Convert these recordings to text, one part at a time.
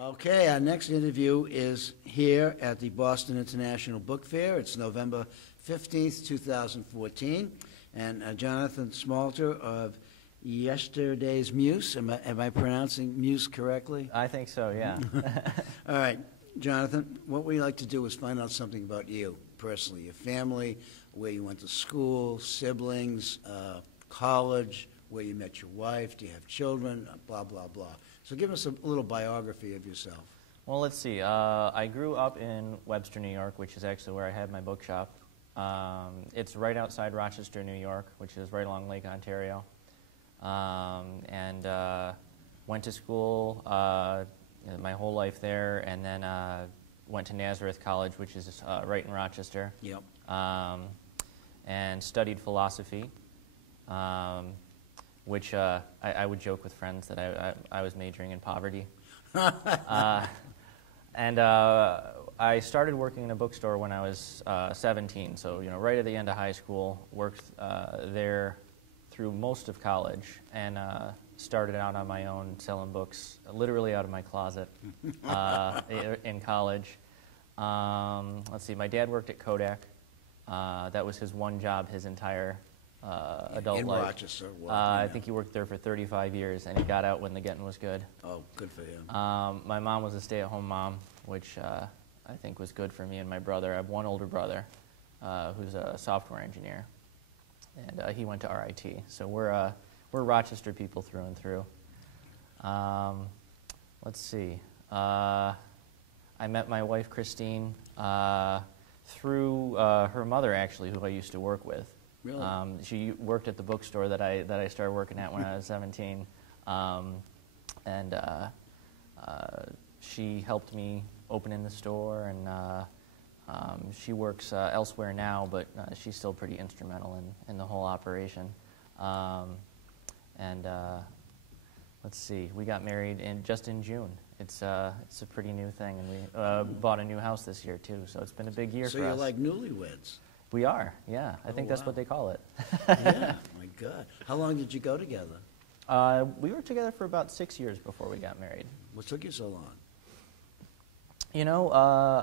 Okay, our next interview is here at the Boston International Book Fair. It's November 15th, 2014. And Jonathan Smalter of yesterday's Muse. Am I pronouncing Muse correctly? I think so, yeah. All right, Jonathan, what we like to do is find out something about you personally, your family, where you went to school, siblings, college, where you met your wife, do you have children, blah, blah, blah. So give us a little biography of yourself. Well, let's see. I grew up in Webster, New York, which is actually where I had my bookshop. It's right outside Rochester, New York, which is right along Lake Ontario. And went to school my whole life there, and then went to Nazareth College, which is right in Rochester. Yep. And studied philosophy, which I would joke with friends that I was majoring in poverty. And I started working in a bookstore when I was 17, so right at the end of high school, worked there through most of college, and started out on my own selling books, literally out of my closet in college. Let's see, my dad worked at Kodak. That was his one job his entire adult life. In Rochester. I think he worked there for 35 years, and he got out when the getting was good. Oh, good for him. My mom was a stay-at-home mom, which I think was good for me and my brother. I have one older brother who's a software engineer, and he went to RIT. So we're Rochester people through and through. Let's see. I met my wife, Christine, through her mother, actually, who I used to work with. Really? She worked at the bookstore that I started working at when I was 17, and she helped me open in the store, and she works elsewhere now, but she's still pretty instrumental in the whole operation. And let's see, we got married just in June. It's a pretty new thing, and we bought a new house this year too, so it's been a big year for us. So you're like newlyweds. We are, yeah. I think that's wow. what they call it. Yeah, my God. How long did you go together? We were together for about 6 years before we got married. What took you so long?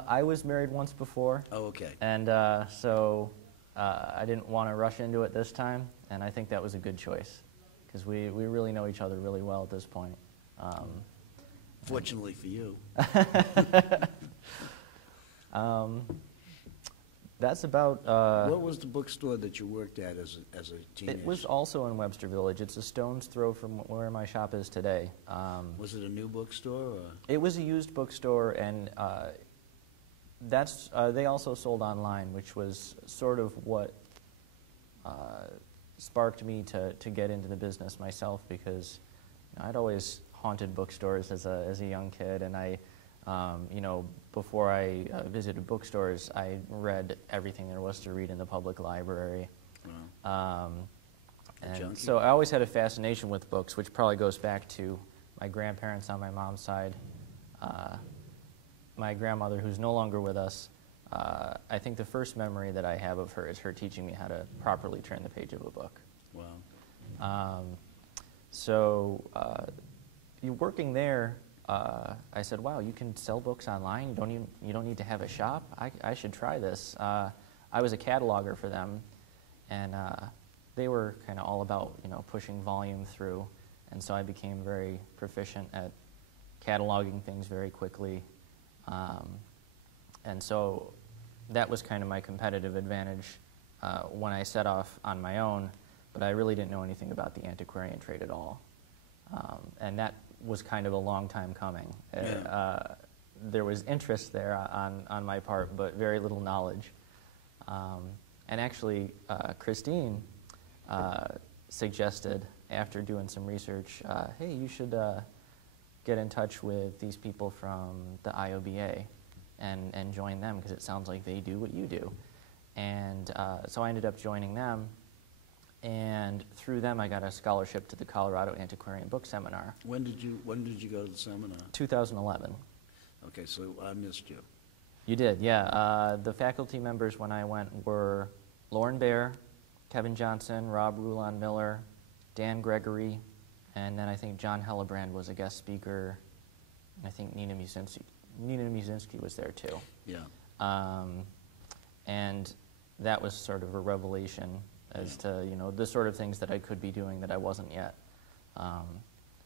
I was married once before. Oh, okay. And so I didn't want to rush into it this time, and I think that was a good choice, because we really know each other really well at this point. Fortunately for you. That's about... what was the bookstore that you worked at as a teenager? It was also in Webster Village. It's a stone's throw from where my shop is today. Was it a new bookstore? Or? It was a used bookstore, and they also sold online, which was sort of what sparked me to get into the business myself, because I'd always haunted bookstores as a young kid, and I... before I visited bookstores, I read everything there was to read in the public library. Wow. And so I always had a fascination with books, which probably goes back to my grandparents on my mom's side. My grandmother, who's no longer with us, I think the first memory that I have of her is her teaching me how to properly turn the page of a book. Wow. So working there, I said, "Wow, you can sell books online. You don't need to have a shop. I should try this." I was a cataloger for them, and they were kind of all about pushing volume through, and so I became very proficient at cataloging things very quickly, and so that was kind of my competitive advantage when I set off on my own. But I really didn't know anything about the antiquarian trade at all, and that was kind of a long time coming. Yeah. There was interest there on my part, but very little knowledge. And actually, Christine suggested, after doing some research, hey, you should get in touch with these people from the IOBA and join them, because it sounds like they do what you do. And so I ended up joining them. And through them, I got a scholarship to the Colorado Antiquarian Book Seminar. When did you go to the seminar? 2011. Okay, so I missed you. You did, yeah. The faculty members when I went were Lauren Baer, Kevin Johnson, Rob Rulon Miller, Dan Gregory, and then I think John Hellebrand was a guest speaker I think Nina Musinski was there too. Yeah. And that was sort of a revelation as to, the sort of things that I could be doing that I wasn't yet.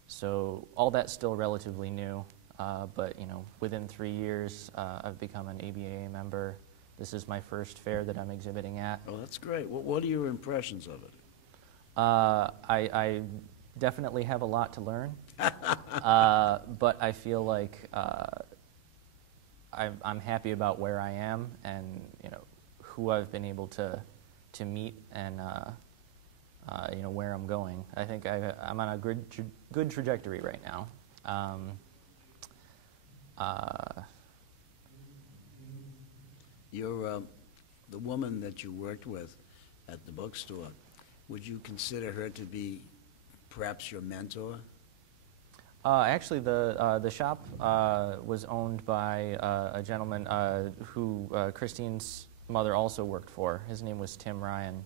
So all that's still relatively new, but, within 3 years, I've become an ABAA member. This is my first fair that I'm exhibiting at. Oh, that's great. What are your impressions of it? I definitely have a lot to learn, but I feel like I'm happy about where I am and who I've been able to meet and where I'm going. I think I'm on a good trajectory right now. You're the woman that you worked with at the bookstore. Would you consider her to be perhaps your mentor? Actually, the shop was owned by a gentleman who Christine's mother also worked for. His name was Tim Ryan.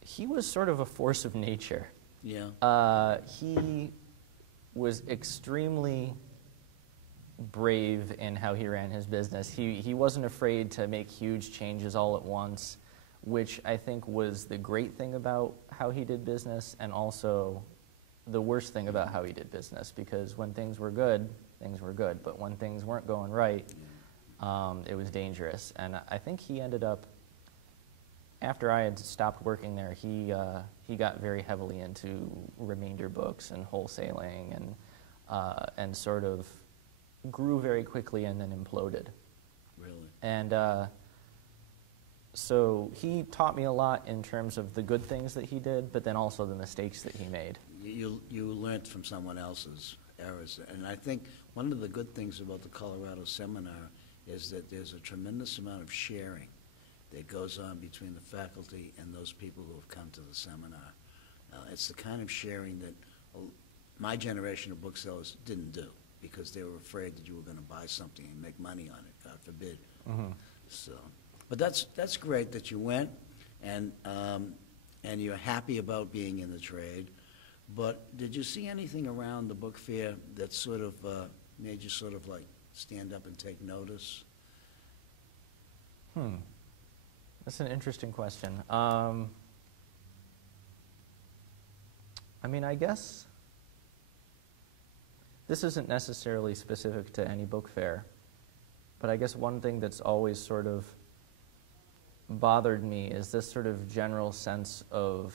He was sort of a force of nature. Yeah. He was extremely brave in how he ran his business. He wasn't afraid to make huge changes all at once, which I think was the great thing about how he did business and also the worst thing about how he did business, because when things were good, but when things weren't going right, it was dangerous. And I think he ended up, after I had stopped working there, he got very heavily into remainder books and wholesaling and sort of grew very quickly and then imploded. Really? And so he taught me a lot in terms of the good things that he did, but then also the mistakes that he made. You learned from someone else's errors. And I think one of the good things about the Colorado Seminar is that there's a tremendous amount of sharing that goes on between the faculty and those people who have come to the seminar. It's the kind of sharing that my generation of booksellers didn't do because they were afraid that you were going to buy something and make money on it, God forbid. Mm-hmm. So, but that's great that you went, and you're happy about being in the trade. But did you see anything around the book fair that sort of made you sort of like stand up and take notice? That's an interesting question. I mean, I guess this isn't necessarily specific to any book fair, but I guess one thing that's always sort of bothered me is this sort of general sense of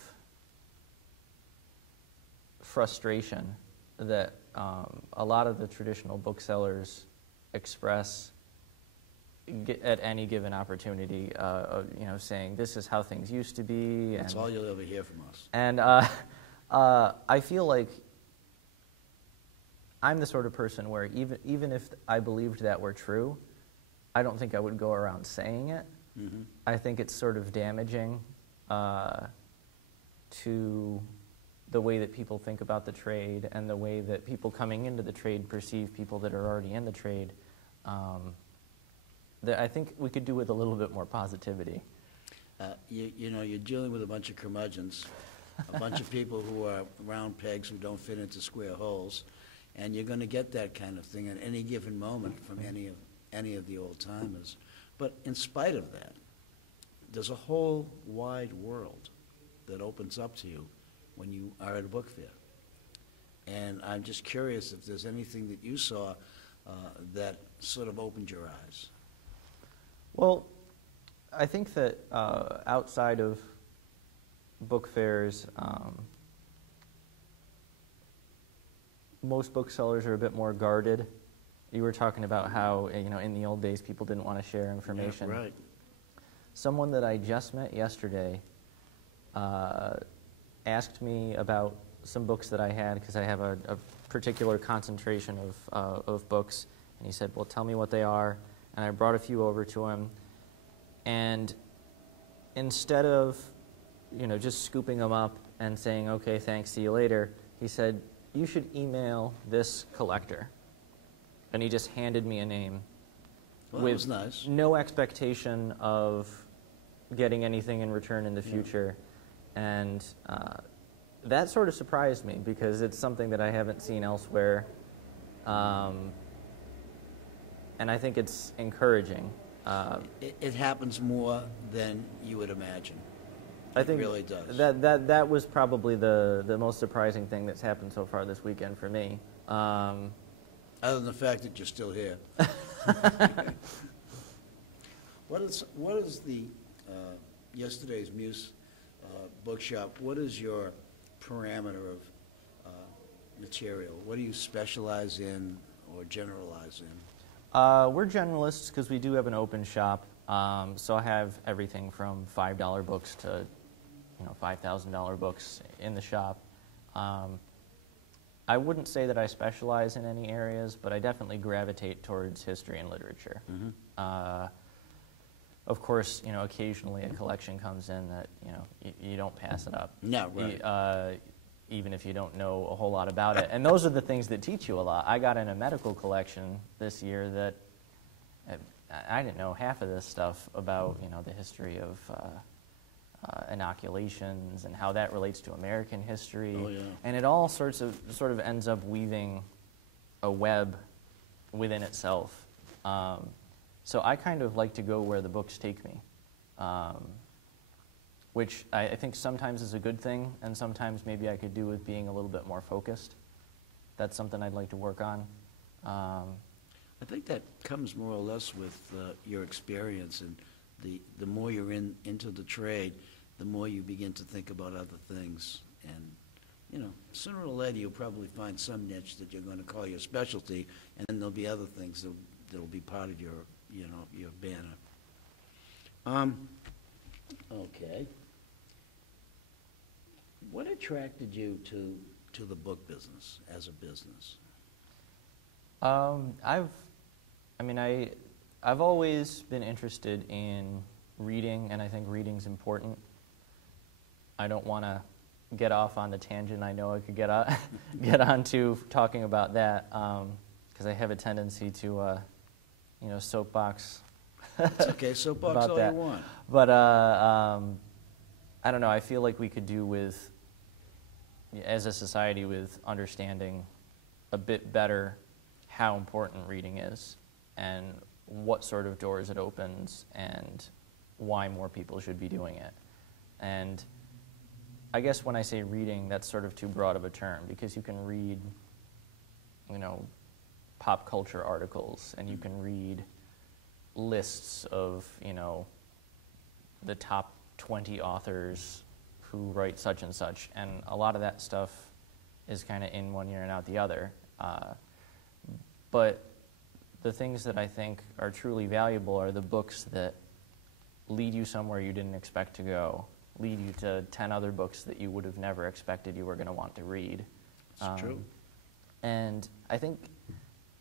frustration that a lot of the traditional booksellers express at any given opportunity, saying this is how things used to be. That's all you'll ever hear from us. And I feel like I'm the sort of person where even if I believed that were true, I don't think I would go around saying it. Mm-hmm. I think it's sort of damaging to the way that people think about the trade and the way that people coming into the trade perceive people that are already in the trade. That I think we could do with a little bit more positivity. You're dealing with a bunch of curmudgeons, a bunch of people who are round pegs who don't fit into square holes, and you're going to get that kind of thing at any given moment from any of the old timers. But in spite of that, there's a whole wide world that opens up to you when you are at a book fair. And I'm just curious if there's anything that you saw that sort of opened your eyes. Well, I think that outside of book fairs, most booksellers are a bit more guarded. You were talking about how, in the old days, people didn't want to share information. Yeah, right. Someone that I just met yesterday asked me about some books that I had, because I have a particular concentration of books, and he said, well, tell me what they are. And I brought a few over to him, and instead of, just scooping them up and saying, okay, thanks, see you later, he said, you should email this collector. And he just handed me a name Well, that with was nice. no expectation of getting anything in return in the future. And that sort of surprised me, because it's something that I haven't seen elsewhere. And I think it's encouraging. It happens more than you would imagine. I think it really does. That was probably the most surprising thing that's happened so far this weekend for me. Other than the fact that you're still here. What is the yesterday's Muse bookshop? What is your parameter of material? What do you specialize in or generalize in? We're generalists because we do have an open shop. So I have everything from $5 books to $5,000 books in the shop. I wouldn't say that I specialize in any areas, but I definitely gravitate towards history and literature. Mm-hmm. Of course, occasionally a collection comes in that you don't pass it up. No, right. Even if you don't know a whole lot about it. And those are the things that teach you a lot. I got in a medical collection this year that I didn't know half of this stuff about, the history of inoculations and how that relates to American history. Oh, yeah. And it all sort of ends up weaving a web within itself. So I kind of like to go where the books take me. Which I think sometimes is a good thing, and sometimes maybe I could do with being a little bit more focused. That's something I'd like to work on. I think that comes more or less with your experience, and the more you're into the trade, the more you begin to think about other things. And, sooner or later you'll probably find some niche that you're going to call your specialty, and then there'll be other things that'll be part of your banner. Okay. What attracted you to the book business as a business? I've always been interested in reading, and I think reading's important. I don't want to get off on the tangent I know I could get onto talking about that, because I have a tendency to, soapbox. It's okay, soapbox about all that. you want. But I don't know. I feel like we could do with, as a society, with understanding a bit better how important reading is and what sort of doors it opens and why more people should be doing it. And I guess when I say reading, that's sort of too broad of a term, because you can read, pop culture articles, and you can read lists of, the top 20 authors who write such and such, and a lot of that stuff is kind of in one ear and out the other. But the things that I think are truly valuable are the books that lead you somewhere you didn't expect to go, lead you to 10 other books that you would have never expected you were going to want to read. It's true. And I think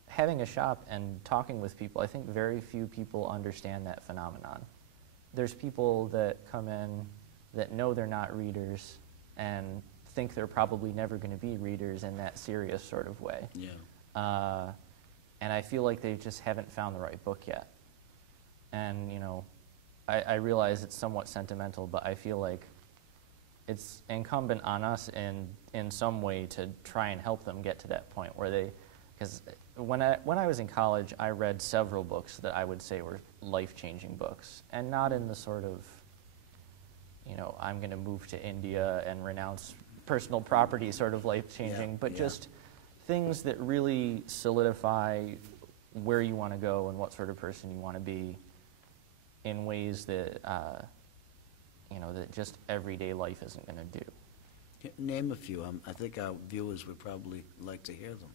having a shop and talking with people, I think very few people understand that phenomenon. There's people that come in that know they're not readers and think they're probably never going to be readers in that serious sort of way. Yeah. And I feel like they just haven't found the right book yet. And, I realize it's somewhat sentimental, but I feel like it's incumbent on us in some way to try and help them get to that point where they, because when I was in college, I read several books that I would say were life-changing books, and not in the sort of, I'm going to move to India and renounce personal property sort of life-changing, but just things that really solidify where you want to go and what sort of person you want to be in ways that, that just everyday life isn't going to do. Name a few. I think our viewers would probably like to hear them.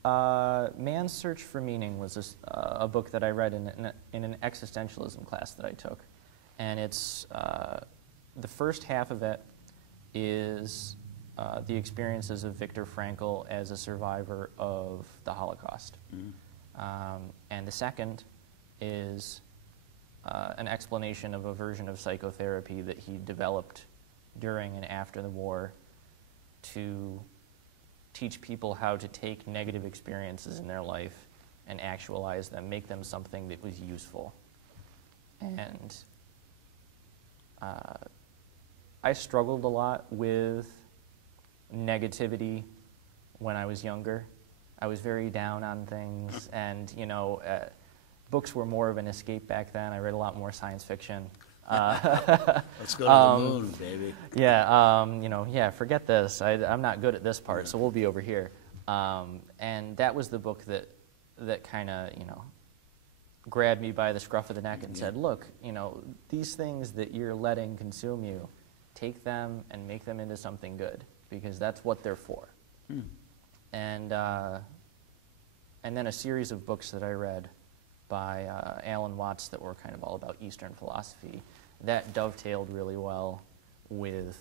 Man's Search for Meaning was a book that I read in an existentialism class that I took. And it's, the first half of it is the experiences of Viktor Frankl as a survivor of the Holocaust. Mm-hmm. And the second is an explanation of a version of psychotherapy that he developed during and after the war to teach people how to take negative experiences in their life and actualize them, make them something that was useful. And I struggled a lot with negativity when I was younger. I was very down on things, and you know, books were more of an escape back then. I read a lot more science fiction. Let's go to the moon, baby. Yeah, you know, yeah, forget this. I'm not good at this part, so we'll be over here. And that was the book that kind of, you know, grabbed me by the scruff of the neck and said, look, you know, these things that you're letting consume you, take them and make them into something good, because that's what they're for. And then a series of books that I read by Alan Watts that were kind of all about Eastern philosophy, that dovetailed really well with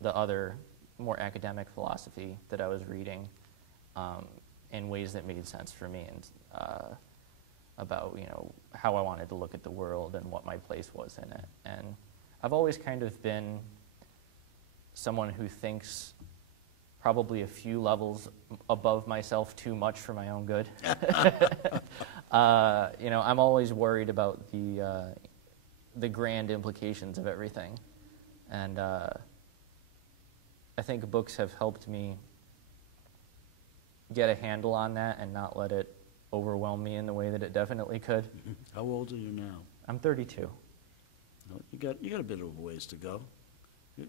the other more academic philosophy that I was reading in ways that made sense for me, and about, you know, how I wanted to look at the world and what my place was in it. And I've always kind of been someone who thinks probably a few levels above myself too much for my own good. You know, I'm always worried about the grand implications of everything, and I think books have helped me get a handle on that and not let it overwhelm me in the way that it definitely could. How old are you now? I'm 32. No, you got a bit of a ways to go.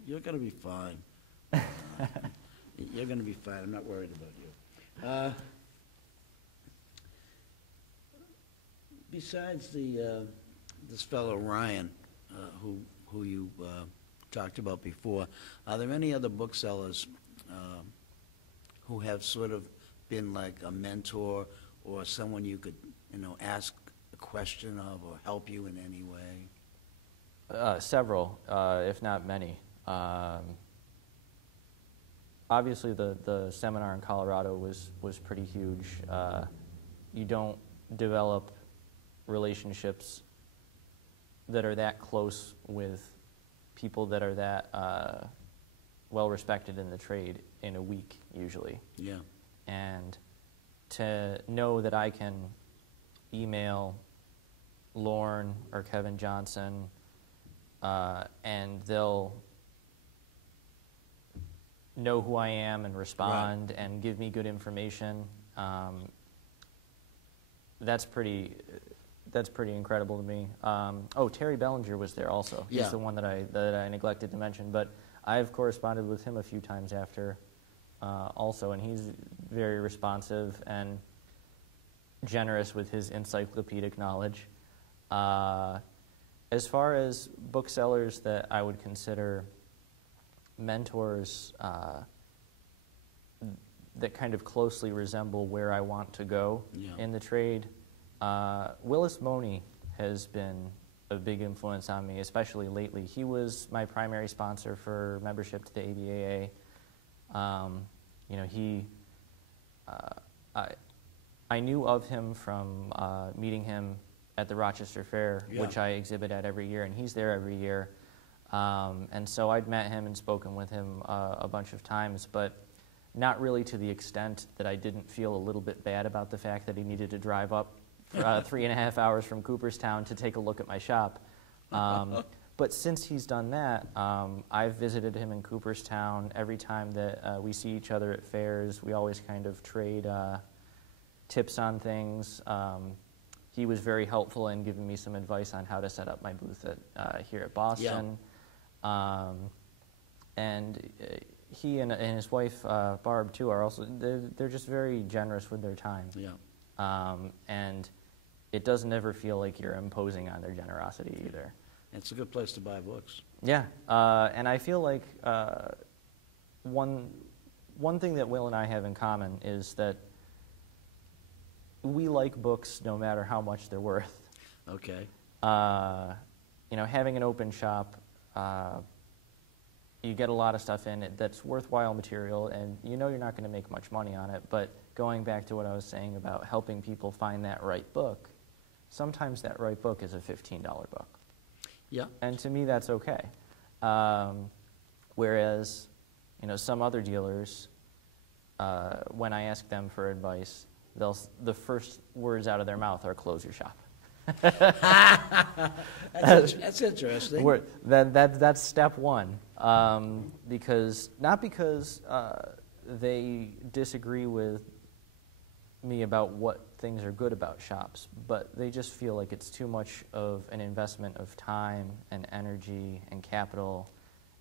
You're going to be fine. You're going to be fine. I'm not worried about you. Besides this fellow Ryan, who you talked about before, are there any other booksellers who have sort of been like a mentor or someone you could, you know, ask a question of or help you in any way? Several, if not many. Obviously, the seminar in Colorado was pretty huge. You don't develop relationships that are that close with people that are that well respected in the trade in a week, usually. Yeah. And to know that I can email Lorne or Kevin Johnson, and they'll know who I am and respond and give me good information. That's pretty incredible to me. Oh, Terry Bellinger was there also. He's the one that I neglected to mention, but I've corresponded with him a few times after also, and he's very responsive and generous with his encyclopedic knowledge. As far as booksellers that I would consider mentors that kind of closely resemble where I want to go in the trade, Willis Money has been a big influence on me, especially lately. He was my primary sponsor for membership to the ABAA. You know, I knew of him from meeting him at the Rochester Fair, which I exhibit at every year, and he's there every year. And so I'd met him and spoken with him a bunch of times, but not really to the extent that I didn't feel a little bit bad about the fact that he needed to drive up 3.5 hours from Cooperstown to take a look at my shop. But since he's done that, I've visited him in Cooperstown. Every time that we see each other at fairs, we always kind of trade tips on things. He was very helpful in giving me some advice on how to set up my booth here at Boston. And he and his wife, Barb, too, are also, they're just very generous with their time. And it doesn't ever feel like you're imposing on their generosity either. It's a good place to buy books. Yeah, and I feel like one thing that Will and I have in common is that we like books no matter how much they're worth. Okay. You know, having an open shop, you get a lot of stuff in it that's worthwhile material, and you know you're not going to make much money on it, but going back to what I was saying about helping people find that right book, sometimes that right book is a $15 book. Yeah. And to me, that's okay. Whereas, you know, some other dealers, when I ask them for advice, the first words out of their mouth are "close your shop." That's interesting. That's step one, not because they disagree with me about what things are good about shops, but they just feel like it's too much of an investment of time and energy and capital,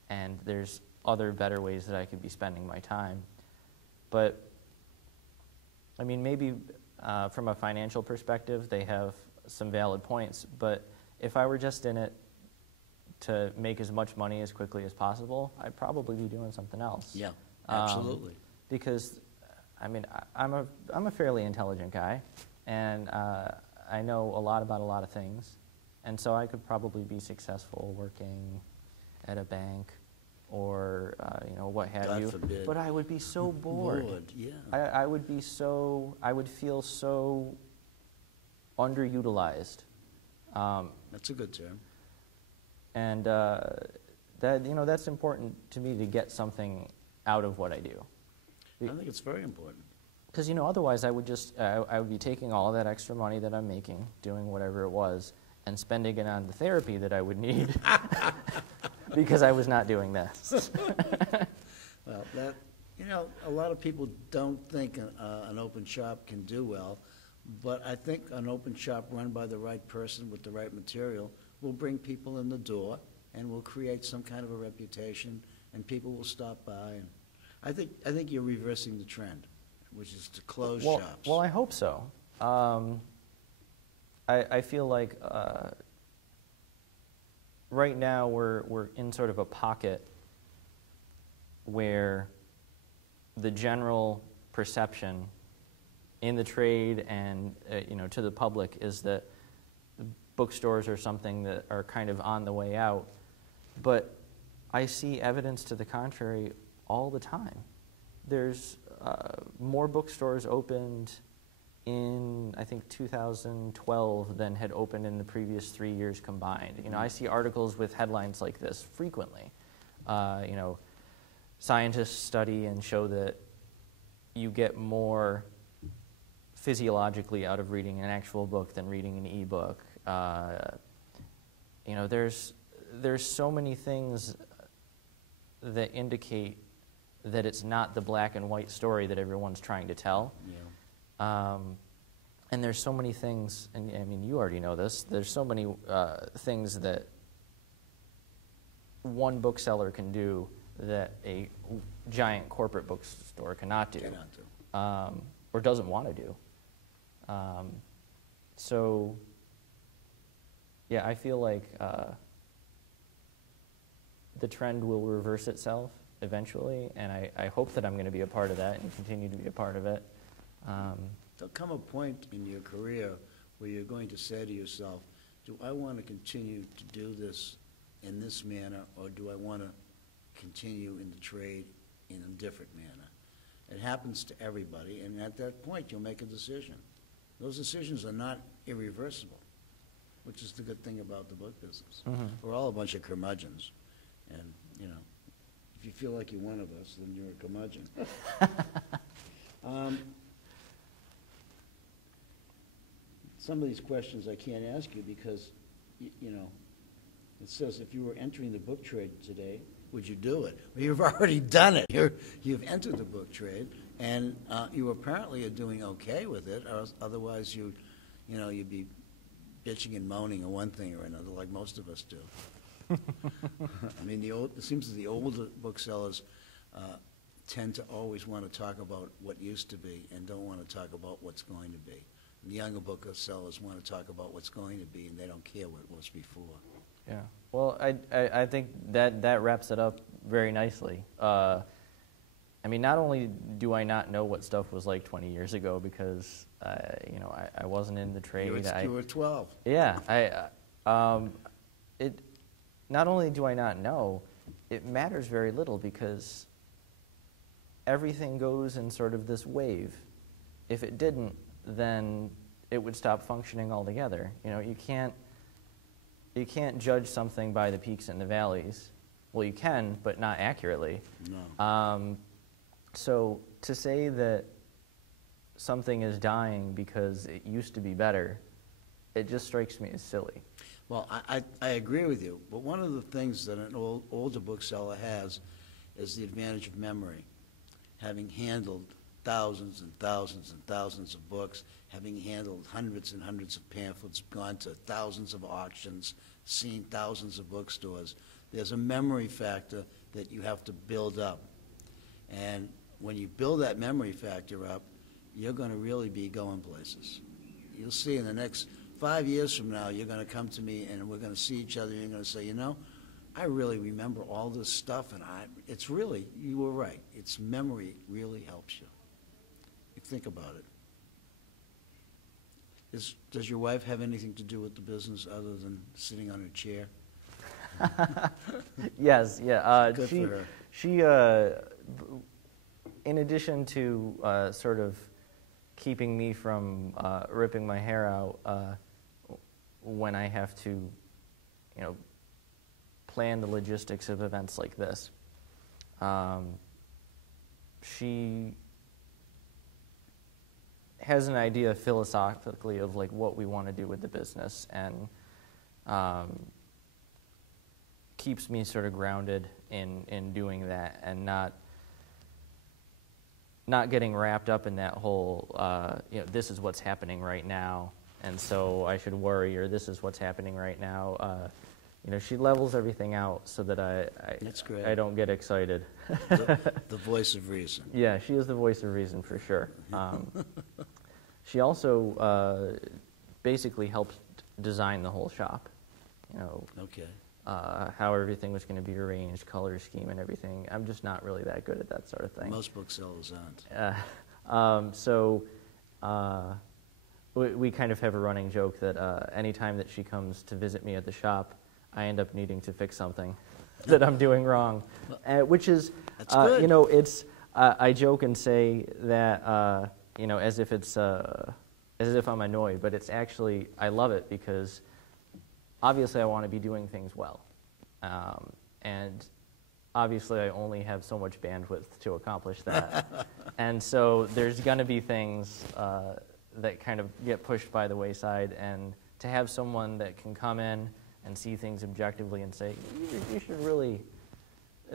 and there's other better ways that I could be spending my time. But, I mean, maybe from a financial perspective, they have some valid points, but if I were just in it to make as much money as quickly as possible, I'd probably be doing something else. Yeah, absolutely. Because, I mean, I'm a fairly intelligent guy, and I know a lot about a lot of things, and so I could probably be successful working at a bank or you know, what have God you. forbid. But I would be so bored. Yeah. I would feel so underutilized. That's a good term. And that, you know, that's important to me, to get something out of what I do. I think it's very important. Because, you know, otherwise I would just, I would be taking all of that extra money that I'm making, doing whatever it was, and spending it on the therapy that I would need because I was not doing this. Well, that, you know, a lot of people don't think an open shop can do well, but I think an open shop run by the right person with the right material will bring people in the door and will create some kind of a reputation, and people will stop by. And I think you're reversing the trend, which is to close shops. Well, I hope so. I feel like right now we're in sort of a pocket where the general perception in the trade and you know, to the public is that bookstores are something that are kind of on the way out, but I see evidence to the contrary all the time. There's more bookstores opened in, I think, 2012 than had opened in the previous 3 years combined. You know, I see articles with headlines like this frequently. You know, scientists study and show that you get more physiologically out of reading an actual book than reading an e-book. You know, there's so many things that indicate that it's not the black and white story that everyone's trying to tell. Yeah. And there's so many things, and I mean, you already know this, there's so many things that one bookseller can do that a giant corporate bookstore cannot do. Or doesn't want to do. So, yeah, I feel like the trend will reverse itself eventually, and I hope that I'm going to be a part of that and continue to be a part of it. There'll come a point in your career where you're going to say to yourself, do I want to continue to do this in this manner, or do I want to continue in the trade in a different manner? It happens to everybody, and at that point, you'll make a decision. Those decisions are not irreversible, which is the good thing about the book business. Mm-hmm. We're all a bunch of curmudgeons, and, you know, if you feel like you're one of us, then you're a curmudgeon. Some of these questions I can't ask you because, you know, it says if you were entering the book trade today, would you do it? Well, you've already done it. You've entered the book trade, and you apparently are doing okay with it, or otherwise you'd be bitching and moaning on one thing or another, like most of us do. I mean, it seems that the older booksellers tend to always want to talk about what used to be and don't want to talk about what's going to be. And the younger booksellers want to talk about what's going to be, and they don't care what was before. Yeah. Well, I think that wraps it up very nicely. I mean, not only do I not know what stuff was like 20 years ago because, you know, I wasn't in the trade. You were 12. Yeah. Not only do I not know, it matters very little because everything goes in sort of this wave. If it didn't, then it would stop functioning altogether. You know, you can't judge something by the peaks and the valleys. Well, you can, but not accurately. No. So to say that something is dying because it used to be better, it just strikes me as silly. Well, I agree with you, but one of the things that an older bookseller has is the advantage of memory, having handled thousands and thousands and thousands of books, having handled hundreds and hundreds of pamphlets, gone to thousands of auctions, seen thousands of bookstores, there's a memory factor that you have to build up. And when you build that memory factor up, you're going to really be going places. You'll see in the next 5 years from now, you're going to come to me and we're going to see each other and you're going to say, you know, I really remember all this stuff, and it's really, you were right. It's memory really helps you. You think about it. Does your wife have anything to do with the business other than sitting on her chair? Yes, yeah. Good for her. She, in addition to sort of keeping me from ripping my hair out when I have to, you know, plan the logistics of events like this, she has an idea philosophically of like what we want to do with the business, and keeps me sort of grounded in doing that, and not getting wrapped up in that whole you know, this is what's happening right now, and so I should worry, or this is what's happening right now. You know, she levels everything out so that That's great. I don't get excited. The voice of reason. Yeah, she is the voice of reason for sure. She also basically helped design the whole shop. You know, Okay. how everything was going to be arranged, color scheme, and everything. I'm just not really that good at that sort of thing. Most booksellers aren't. So we kind of have a running joke that anytime that she comes to visit me at the shop, I end up needing to fix something that I'm doing wrong, which is, That's good. you know, it's. I joke and say that, you know, as if I'm annoyed, but it's actually, I love it because obviously I want to be doing things well, and obviously I only have so much bandwidth to accomplish that, and so there's going to be things that kind of get pushed by the wayside, and to have someone that can come in and see things objectively and say, you should really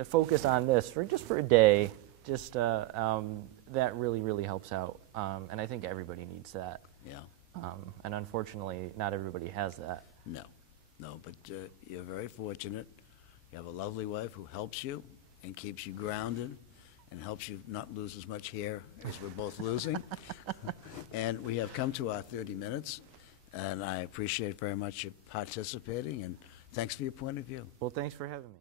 focus on this just for a day, just that really, really helps out. And I think everybody needs that. Yeah. And unfortunately, not everybody has that. No, but you're very fortunate. You have a lovely wife who helps you and keeps you grounded and helps you not lose as much hair as we're both losing. And we have come to our 30 minutes. And I appreciate very much you participating, and thanks for your point of view. Well, thanks for having me.